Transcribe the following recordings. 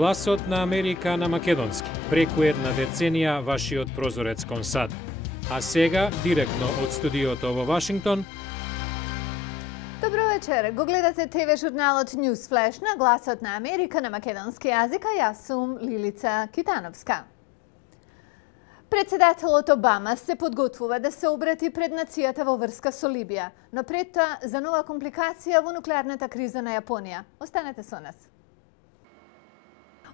Гласот на Америка на македонски. Преку една деценија вашиот прозорец кон САД. А сега, директно од студиото во Вашингтон. Добро вечер. Го гледате ТВ журналот News Flash на Гласот на Америка на македонски јазик, а јас сум Лилица Китановска. Председателот Обама се подготвува да се обрати пред нацијата во врска со Либија, но пред тоа за нова компликација во нуклеарната криза на Јапонија. Останете со нас.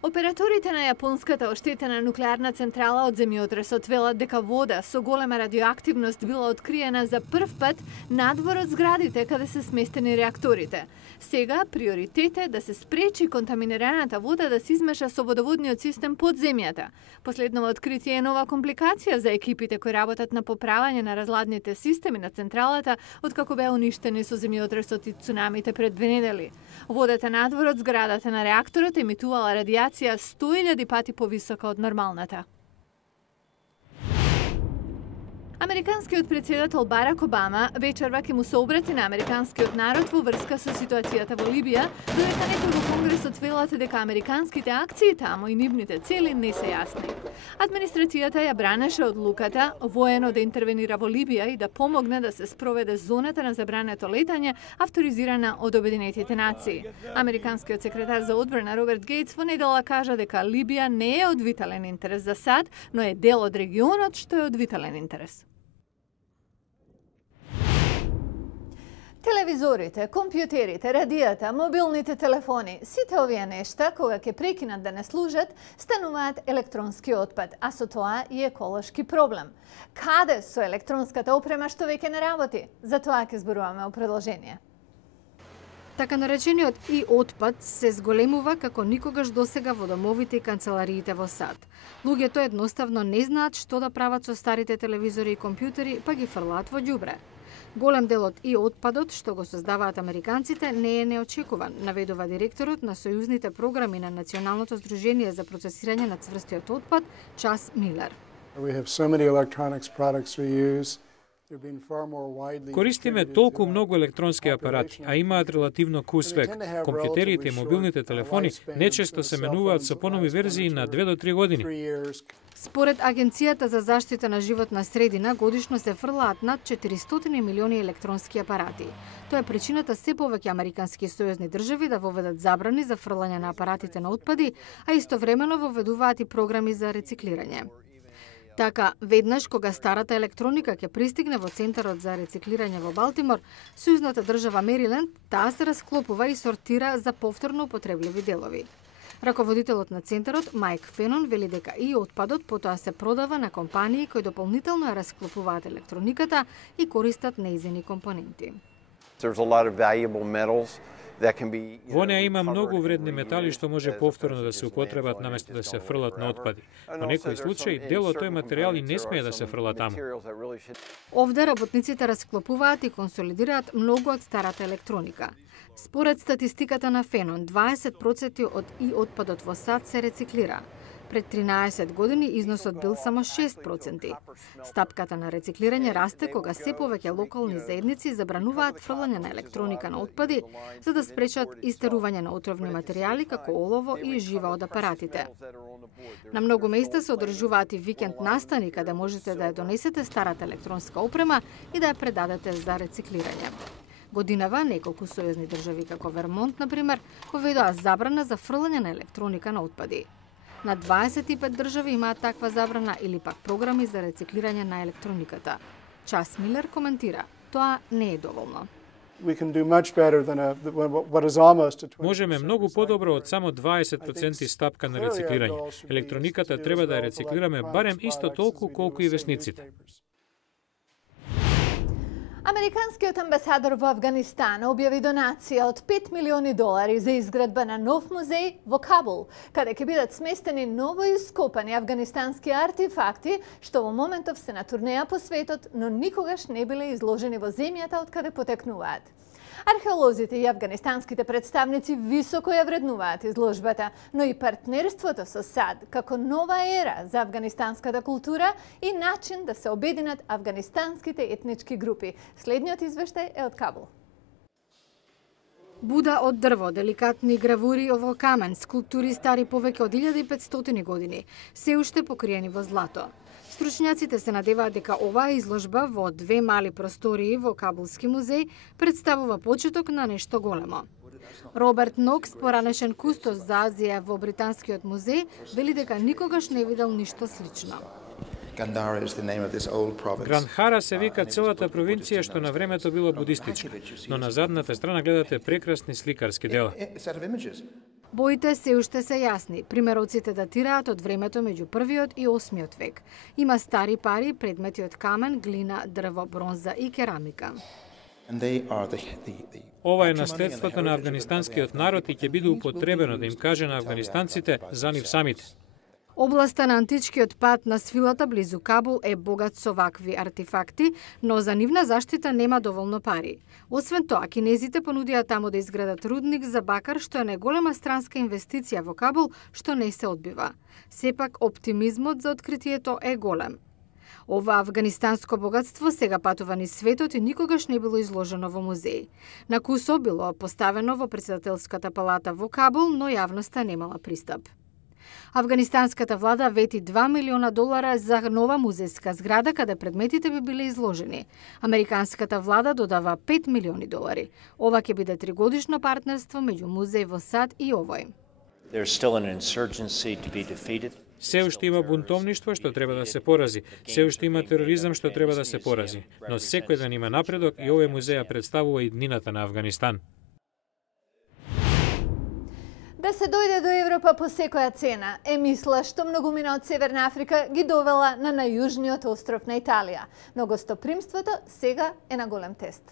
Операторите на јапонската оштетена нуклеарна централа од земјотресот велат дека вода со голема радиоактивност била откриена за прв пат надвор од зградите каде се сместени реакторите. Сега приоритет е да се спречи контаминираната вода да се измеша со водоводниот систем под земјата. Последново откритие е нова компликација за екипите кои работат на поправање на разладните системи на централата откако беа уништени со земјотресот и цунамите пред 2 недели. Водата надвор од зградата на реакторот емитувала радиација 100.000 пати повисока од нормалната. Американскиот председател Барак Обама вечерва ќе му се обрати на американскиот народ во врска со ситуацијата во Либија, додека некои во Конгресот велат дека американските акции таму и нивните цели не се јасни. Администрацијата ја бранеше одлуката воено да интервенира во Либија и да помогне да се спроведе зоната на забрането летање, авторизирана од Обединетите нации. Американскиот секретар за одбрана Роберт Гейтс во недела кажа дека Либија не е од витален интерес за САД, но е дел од регионот што е од витален интерес. Телевизорите, компјутерите, радијата, мобилните телефони, сите овие нешта, кога ќе прекинат да не служат, стануваат електронски отпад, а со тоа и еколошки проблем. Каде со електронската опрема што веќе не работи? За тоа ќе зборуваме о продолжение. Така наречениот и отпад се зголемува како никогаш досега во домовите и канцелариите во САД. Луѓето едноставно не знаат што да прават со старите телевизори и компјутери, па ги фрлаат во ѓубре. Голем дел од и отпадот што го создаваат американците не е неочекуван, наведува директорот на сојузните програми на Националното здружение за процесирање на цврстиот отпад, Час Милер. Користиме толку многу електронски апарати, а имаат релативно кус век. Компјутерите и мобилните телефони нечесто се менуваат со понови верзии на 2 до 3 години. Според Агенцијата за заштита на животна средина, годишно се фрлаат над 400 милиони електронски апарати. Тоа е причината се повеќе американски сојузни држави да воведат забрани за фрлање на апаратите на отпади, а истовремено воведуваат и програми за рециклирање. Така, веднаш кога старата електроника ќе пристигне во Центарот за рециклирање во Балтимор, сојузната држава Мериленд, таа се расклопува и сортира за повторно употребливи делови. Раководителот на Центарот, Майк Фенон, вели дека и отпадот потоа се продава на компании кои дополнително ја расклопуваат електрониката и користат нејзини компоненти. Во неа има многу вредни метали што може повторно да се употребат наместо да се фрлат на отпади. Во некои случаи дел од тој материјал и не смее да се фрла таму. Овде работниците расклопуваат и консолидираат многу од старата електроника. Според статистиката на Фенон, 20% од и отпадот во САД се рециклира. Пред 13 години износот бил само 6%. Стапката на рециклирање расте кога се повеќе локални заедници забрануваат фрлање на електроника на отпади за да спречат истерување на отровни материјали како олово и жива од апаратите. На многу места се одржуваат и викенд настани каде можете да ја донесете старата електронска опрема и да ја предадете за рециклирање. Годинава неколку сојузни држави како Вермонт, например, поведоа забрана за фрлање на електроника на отпади. На 25 држави имаат таква забрана или пак програми за рециклирање на електрониката. Час Милер коментира, тоа не е доволно. Можеме многу подобро од само 20% стапка на рециклирање. Електрониката треба да ја рециклираме барем исто толку колку и весниците. Американскиот амбасадор во Авганистан објави донација од $5 милиони за изградба на нов музеј во Кабул, каде ќе бидат сместени ново ископани афганистански артефакти, што во моментов се на турнеја по светот, но никогаш не биле изложени во земјата од каде потекнуваат. Археолозите и афганистанските представници високо ја вреднуваат изложбата, но и партнерството со САД како нова ера за афганистанската култура и начин да се обединат афганистанските етнички групи. Следниот извештај е од Кабул. Буда од дрво, деликатни гравури во камен, скулптури стари повеќе од 1500 години, се уште покриени во злато. Стручњаците се надеваат дека оваа изложба во 2 мали простории во Кабулски музеј представува почеток на нешто големо. Роберт Нокс, поранешен кустос за Азија во Британскиот музеј, вели дека никогаш не видел ништо слично. Грандхара се вика целата провинција што на времето било будистичка, но на задната страна гледате прекрасни сликарски дела. Боите се уште се јасни. Примероците датираат од времето меѓу 1-иот и 8-иот век. Има стари пари, предмети од камен, глина, дрво, бронза и керамика. Ова е наследството на афганистанскиот народ и ќе биде употребено да им каже на афганистанците за нив самите. Областа на античкиот пат на свилата близу Кабул е богат со вакви артефакти, но за нивна заштита нема доволно пари. Освен тоа, кинезите понудија таму да изградат рудник за бакар, што е најголема странска инвестиција во Кабул, што не се одбива. Сепак, оптимизмот за откритието е голем. Ова афганистанско богатство сега патува низ светот и никогаш не било изложено во музеј. На кусо било поставено во председателската палата во Кабул, но јавноста немала пристап. Афганистанската влада вети $2 милиона за нова музејска зграда каде предметите би биле изложени. Американската влада додава $5 милиони. Ова ќе биде 3-годишно партнерство меѓу музеј во САД и овој. Се уште има бунтовништво што треба да се порази, се уште има тероризам што треба да се порази, но секој ден има напредок и овој музеј представува и днината на Афганистан. Да се дојде до Европа по секоја цена е мисла што многумина од Северна Африка ги довела на најужниот остров на Италија. Но гостопримството сега е на голем тест.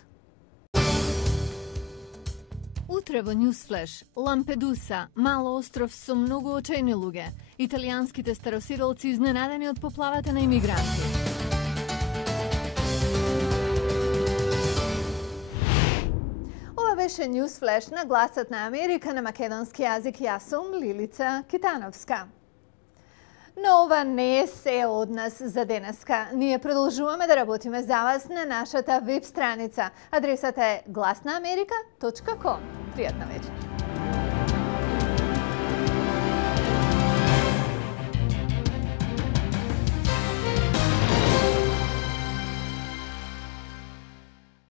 Утре во Newsflash, Лампедуса, мало остров со многу очајни луѓе. Италијанските староседелци изненадени од поплавата на имигранти. Ова беше Newsflash на Гласот на Америка на македонски јазик. Јас сум Лилица Китановска. Но ова не е се од нас за денеска. Ние продолжуваме да работиме за вас на нашата веб страница. Адресата е glasnaamerika.com. Пријатна вечер.